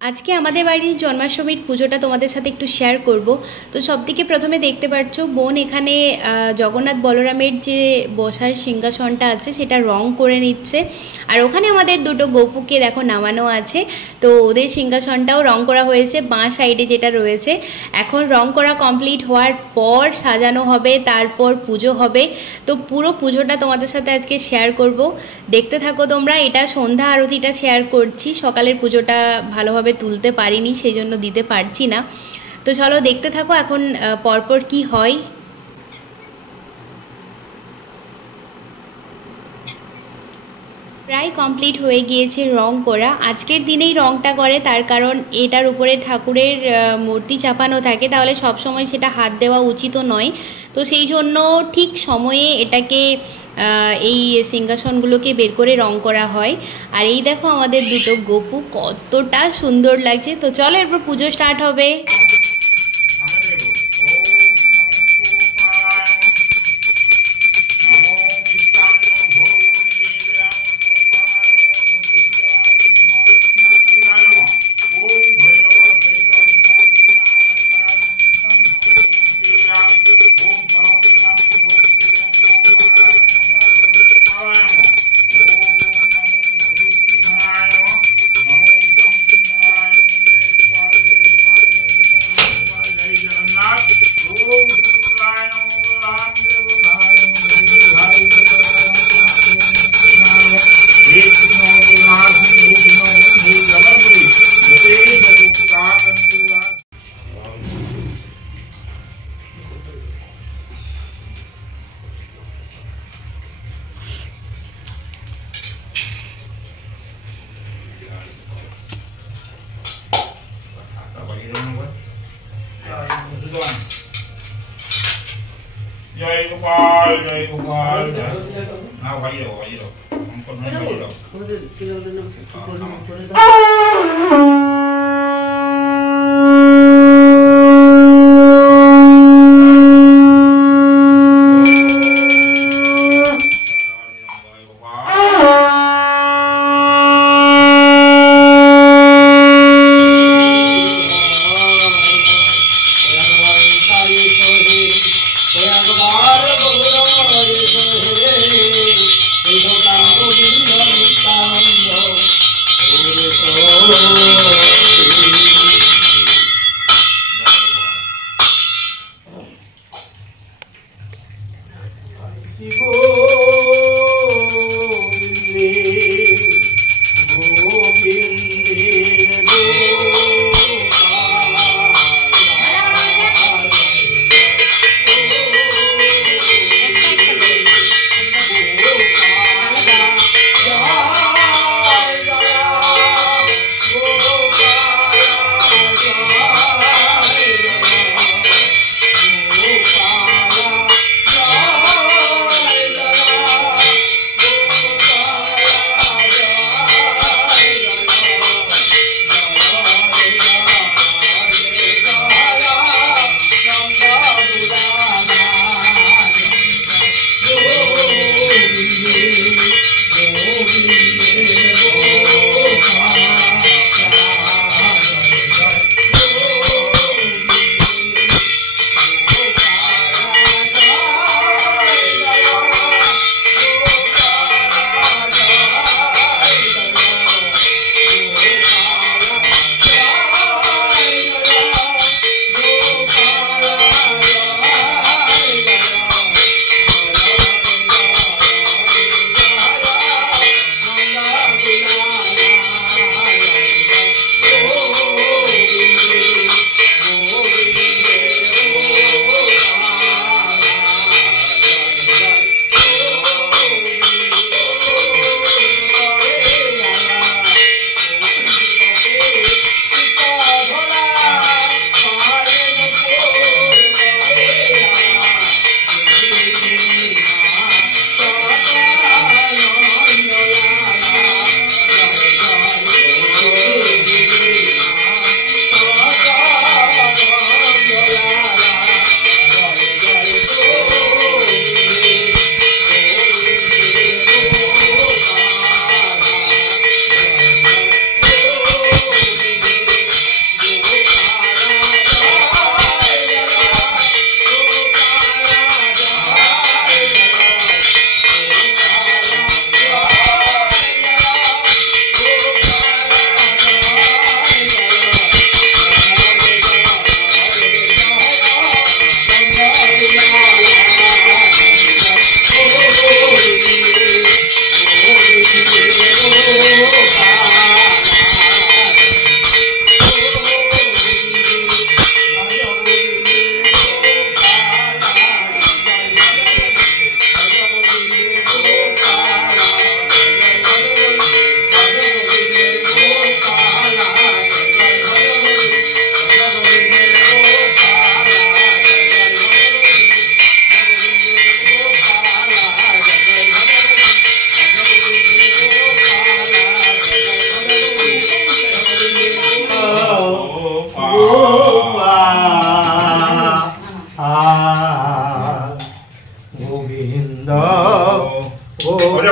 আজকে আমাদের বাড়ির জন্মাষ্টমীর পুজোটা তোমাদের সাথে একটু শেয়ার করব। তো সবথেকে প্রথমে দেখতে পাচ্ছ বোন এখানে জগন্নাথ বলরামের যে বসার সিংহাসনটা আছে সেটা রং করে নিচ্ছে। আর ওখানে আমাদের দুটো গোপুকে দেখো নামানো আছে, তো ওদের সিংহাসনটাও রং করা হয়েছে বাঁ সাইডে যেটা রয়েছে। এখন রং করা কমপ্লিট হওয়ার পর সাজানো হবে, তারপর পুজো হবে। তো পুরো পুজোটা তোমাদের সাথে আজকে শেয়ার করব, দেখতে থাকো তোমরা। এটা সন্ধ্যা আরতিটা শেয়ার করছি, সকালের পুজোটা ভালোভাবে তুলতে পারিনি, সেই জন্য দিতে পারছি না। তো চলো দেখতে থাকো এখন পরপর কি হয়। প্রায় কমপ্লিট হয়ে গিয়েছে রং করা। আজকের দিনেই রংটা করে, তার কারণ এটার উপরে ঠাকুরের মূর্তি চাপানো থাকে, তাহলে সব সময় সেটা হাত দেওয়া উচিত নয়। তো সেই জন্য ঠিক সময়ে এটাকে এই সিংহাসনগুলোকে বের করে রং করা হয়। আর এই দেখো আমাদের দুটো গোপু কতটা সুন্দর লাগছে। তো চলো এরপর পুজো স্টার্ট হবে। जय गोपाल जय गोपाल ना भाई रो हमको नहीं भाई रो Oh গোবিন্দ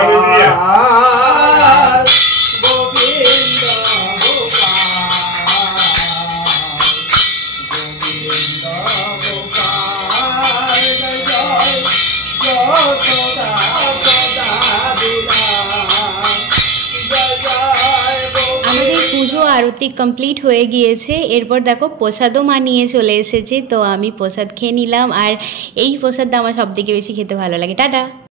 আমাদের পুজো আরতি কমপ্লিট হয়ে গিয়েছে। এরপর দেখো প্রসাদও মা নিয়ে চলে এসেছে, তো আমি প্রসাদ খেয়ে নিলাম। আর এই প্রসাদটা আমার সব থেকে বেশি খেতে ভালো লাগে। টাটা।